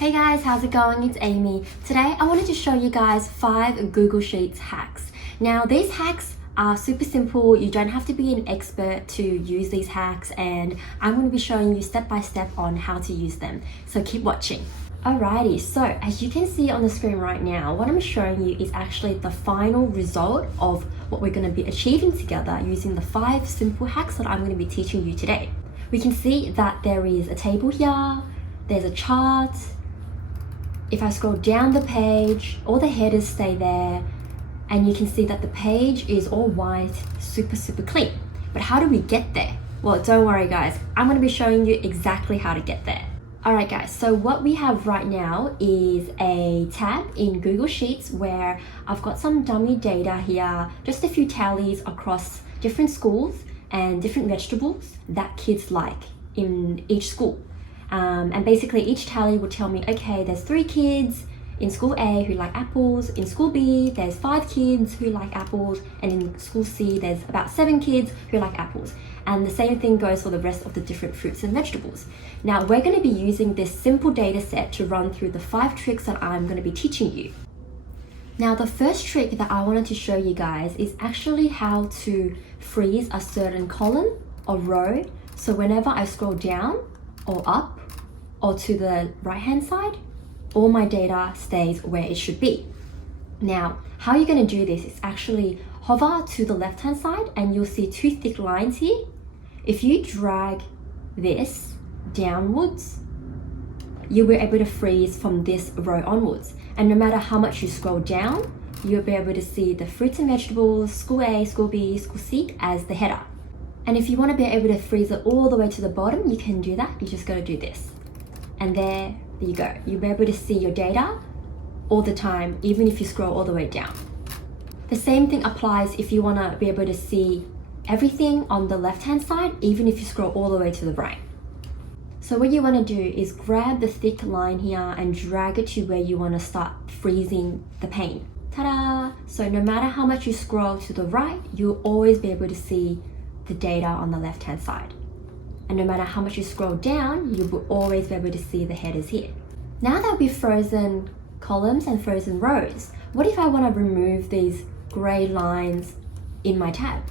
Hey guys, how's it going? It's Amy. Today I wanted to show you guys 5 Google Sheets hacks. Now these hacks are super simple. You don't have to be an expert to use these hacks, and I'm going to be showing you step by step on how to use them. So keep watching. Alrighty, so as you can see on the screen right now, what I'm showing you is actually the final result of what we're going to be achieving together using the 5 simple hacks that I'm going to be teaching you today. We can see that there is a table here, there's a chart. If I scroll down the page, all the headers stay there, and you can see that the page is all white, super clean. But how do we get there? Well, don't worry guys, I'm going to be showing you exactly how to get there. Alright guys, so what we have right now is a tab in Google Sheets where I've got some dummy data here, just a few tallies across different schools and different vegetables that kids like in each school. And basically each tally will tell me, okay, there's 3 kids in school A who like apples, in school B there's 5 kids who like apples, and in school C there's about 7 kids who like apples. And the same thing goes for the rest of the different fruits and vegetables. Now we're going to be using this simple data set to run through the 5 tricks that I'm going to be teaching you. Now the first trick that I wanted to show you guys is actually how to freeze a certain column or row. So whenever I scroll down or up or to the right hand side, all my data stays where it should be. Now how you're going to do this is actually hover to the left hand side and you'll see 2 thick lines here. If you drag this downwards, you'll be able to freeze from this row onwards, and no matter how much you scroll down, you'll be able to see the fruits and vegetables, school A, school B, school C as the header. And if you want to be able to freeze it all the way to the bottom, you can do that. You just got to do this. And there you go. You'll be able to see your data all the time, even if you scroll all the way down. The same thing applies if you want to be able to see everything on the left-hand side, even if you scroll all the way to the right. So what you want to do is grab the thick line here and drag it to where you want to start freezing the pane. Ta-da! So no matter how much you scroll to the right, you'll always be able to see the data on the left-hand side. And no matter how much you scroll down, you will always be able to see the headers here. Now that we've frozen columns and frozen rows, what if I want to remove these gray lines in my tab?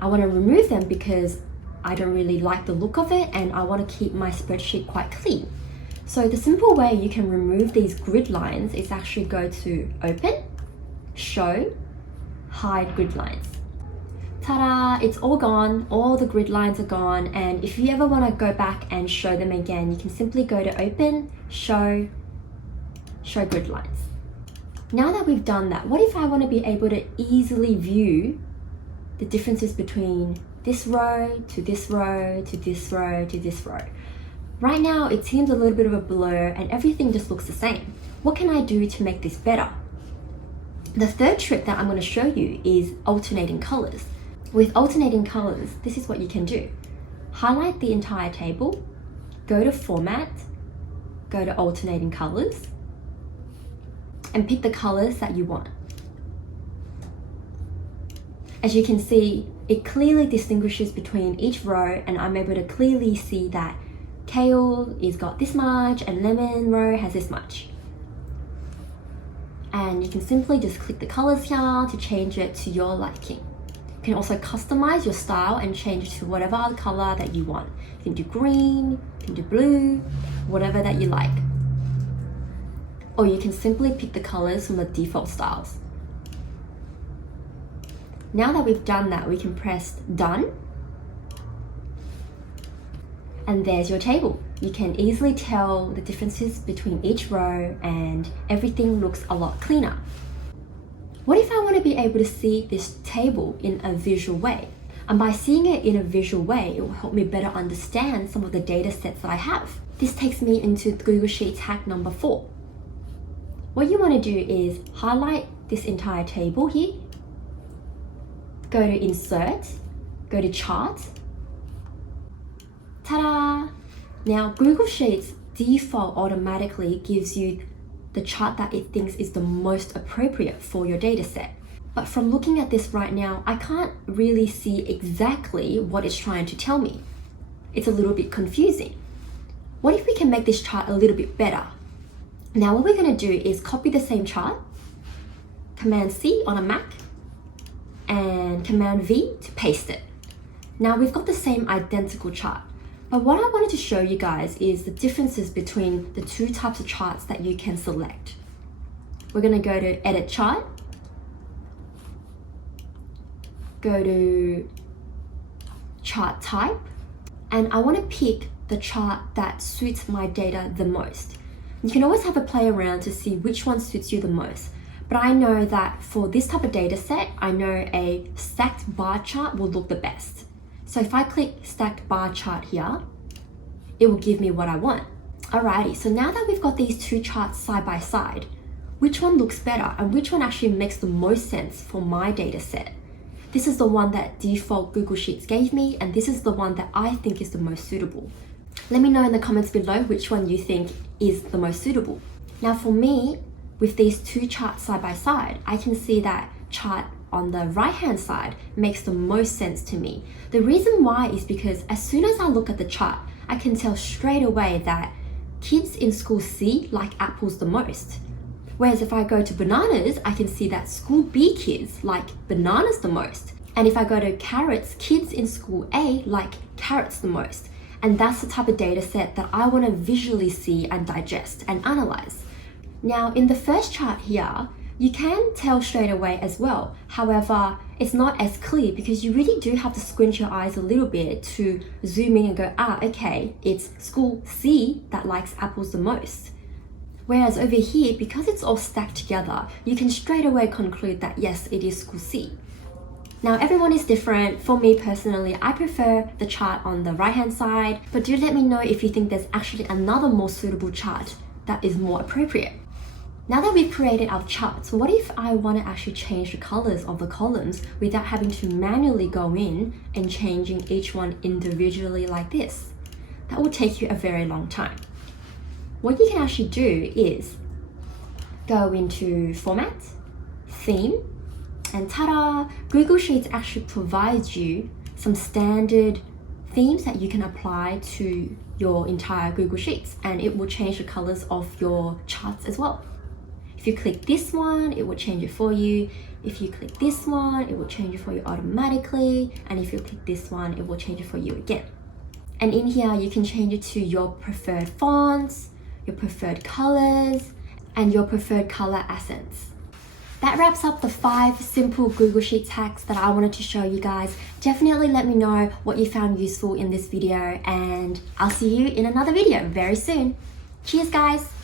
I want to remove them because I don't really like the look of it and I want to keep my spreadsheet quite clean. So the simple way you can remove these grid lines is actually go to Open, Show, Hide Grid Lines. Ta-da! It's all gone, all the grid lines are gone, and if you ever want to go back and show them again, you can simply go to Open, Show Grid Lines. Now that we've done that, what if I want to be able to easily view the differences between this row to this row to this row to this row? Right now it seems a little bit of a blur and everything just looks the same. What can I do to make this better? The third trick that I'm going to show you is alternating colors. With alternating colors, this is what you can do. Highlight the entire table, go to Format, go to Alternating Colors, and pick the colors that you want. As you can see, it clearly distinguishes between each row, and I'm able to clearly see that kale is got this much and lemon row has this much. And you can simply just click the colors here to change it to your liking. You can also customize your style and change it to whatever color that you want. You can do green, you can do blue, whatever that you like. Or you can simply pick the colors from the default styles. Now that we've done that, we can press Done. And there's your table. You can easily tell the differences between each row and everything looks a lot cleaner. What if I want to be able to see this table in a visual way? And by seeing it in a visual way, it will help me better understand some of the data sets that I have. This takes me into Google Sheets hack number 4. What you want to do is highlight this entire table here, go to Insert, go to Chart. Ta-da! Now Google Sheets default automatically gives you the chart that it thinks is the most appropriate for your data set. But from looking at this right now, I can't really see exactly what it's trying to tell me. It's a little bit confusing. What if we can make this chart a little bit better? Now what we're going to do is copy the same chart, Command C on a Mac, and Command V to paste it. Now we've got the same identical chart, but what I wanted to show you guys is the differences between the two types of charts that you can select. We're going to go to Edit Chart, go to Chart Type, and I want to pick the chart that suits my data the most. You can always have a play around to see which one suits you the most, but I know that for this type of data set, I know a stacked bar chart will look the best. So if I click Stacked Bar Chart here, it will give me what I want. Alrighty, so now that we've got these two charts side by side, which one looks better and which one actually makes the most sense for my data set? This is the one that default Google Sheets gave me, and this is the one that I think is the most suitable. Let me know in the comments below which one you think is the most suitable. Now for me, with these two charts side by side, I can see that chart on the right hand side makes the most sense to me. The reason why is because as soon as I look at the chart, I can tell straight away that kids in school C like apples the most. Whereas if I go to bananas, I can see that school B kids like bananas the most. And if I go to carrots, kids in school A like carrots the most. And that's the type of data set that I want to visually see and digest and analyze. Now in the first chart here, you can tell straight away as well. However, it's not as clear because you really do have to squint your eyes a little bit to zoom in and go, okay, it's school C that likes apples the most. Whereas over here, because it's all stacked together, you can straight away conclude that yes, it is school C. Now everyone is different. For me personally, I prefer the chart on the right hand side, but do let me know if you think there's actually another more suitable chart that is more appropriate. Now that we've created our charts, what if I want to actually change the colors of the columns without having to manually go in and changing each one individually like this? That will take you a very long time. What you can actually do is go into Format, Theme, and ta-da! Google Sheets actually provides you some standard themes that you can apply to your entire Google Sheets, and it will change the colors of your charts as well. If you click this one, it will change it for you. If you click this one, it will change it for you automatically. And if you click this one, it will change it for you again. And in here, you can change it to your preferred fonts, your preferred colors, and your preferred color accents. That wraps up the 5 simple Google Sheets hacks that I wanted to show you guys. Definitely let me know what you found useful in this video, and I'll see you in another video very soon. Cheers, guys!